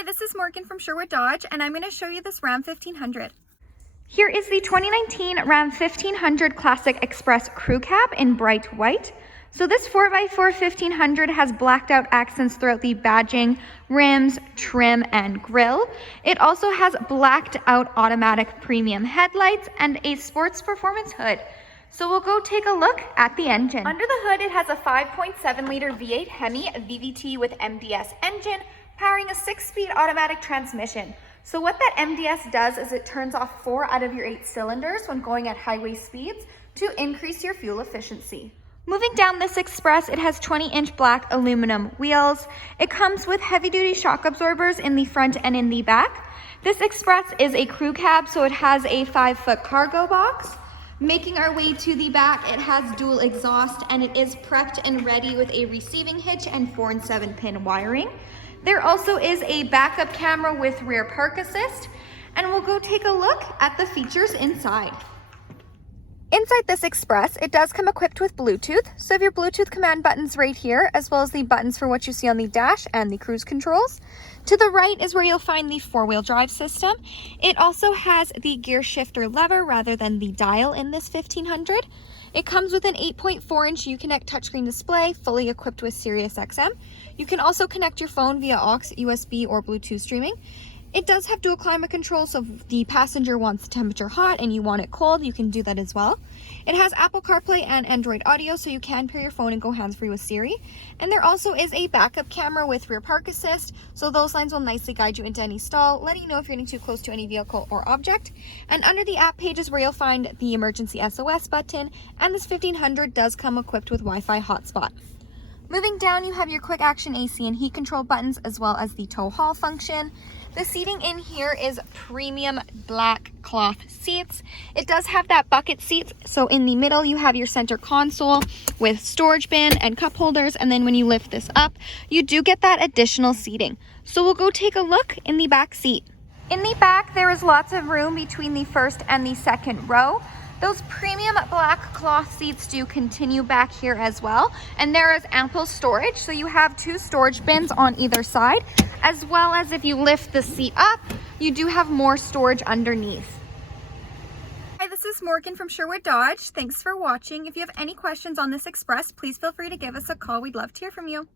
Hi, this is Morgan from Sherwood Dodge, and I'm going to show you this Ram 1500. Here is the 2019 Ram 1500 Classic Express Crew Cab in bright white. So this 4x4 1500 has blacked out accents throughout the badging, rims, trim, and grille. It also has blacked out automatic premium headlights and a sports performance hood. So we'll go take a look at the engine. Under the hood, it has a 5.7 liter V8 Hemi VVT with MDS engine, powering a 6-speed automatic transmission. So what that MDS does is it turns off 4 out of your 8 cylinders when going at highway speeds to increase your fuel efficiency. Moving down this Express, it has 20-inch black aluminum wheels. It comes with heavy-duty shock absorbers in the front and in the back. This Express is a crew cab, so it has a 5-foot cargo box. Making our way to the back, it has dual exhaust and it is prepped and ready with a receiving hitch and 4 and 7 pin wiring. There also is a backup camera with rear park assist, and we'll go take a look at the features inside. Inside this Express, it does come equipped with Bluetooth, so you have your Bluetooth command buttons right here, as well as the buttons for what you see on the dash and the cruise controls. To the right is where you'll find the 4-wheel drive system. It also has the gear shifter lever rather than the dial in this 1500. It comes with an 8.4-inch Uconnect touchscreen display, fully equipped with Sirius XM. You can also connect your phone via aux, USB, or Bluetooth streaming. It does have dual climate control, so if the passenger wants the temperature hot and you want it cold, you can do that as well. It has Apple CarPlay and Android Audio, so you can pair your phone and go hands-free with Siri. And there also is a backup camera with rear park assist, so those lines will nicely guide you into any stall, letting you know if you're getting too close to any vehicle or object. And under the app page is where you'll find the emergency SOS button, and this 1500 does come equipped with Wi-Fi hotspot. Moving down, you have your quick action AC and heat control buttons, as well as the tow haul function. The seating in here is premium black cloth seats. It does have that bucket seats, so in the middle you have your center console with storage bin and cup holders, and then when you lift this up, you do get that additional seating. So we'll go take a look in the back seat. In the back, there is lots of room between the first and the second row. Those premium black cloth seats do continue back here as well, and there is ample storage, so you have 2 storage bins on either side, as well as if you lift the seat up, you do have more storage underneath. Hi, this is Morgan from Sherwood Dodge. Thanks for watching. If you have any questions on this Express, please feel free to give us a call. We'd love to hear from you.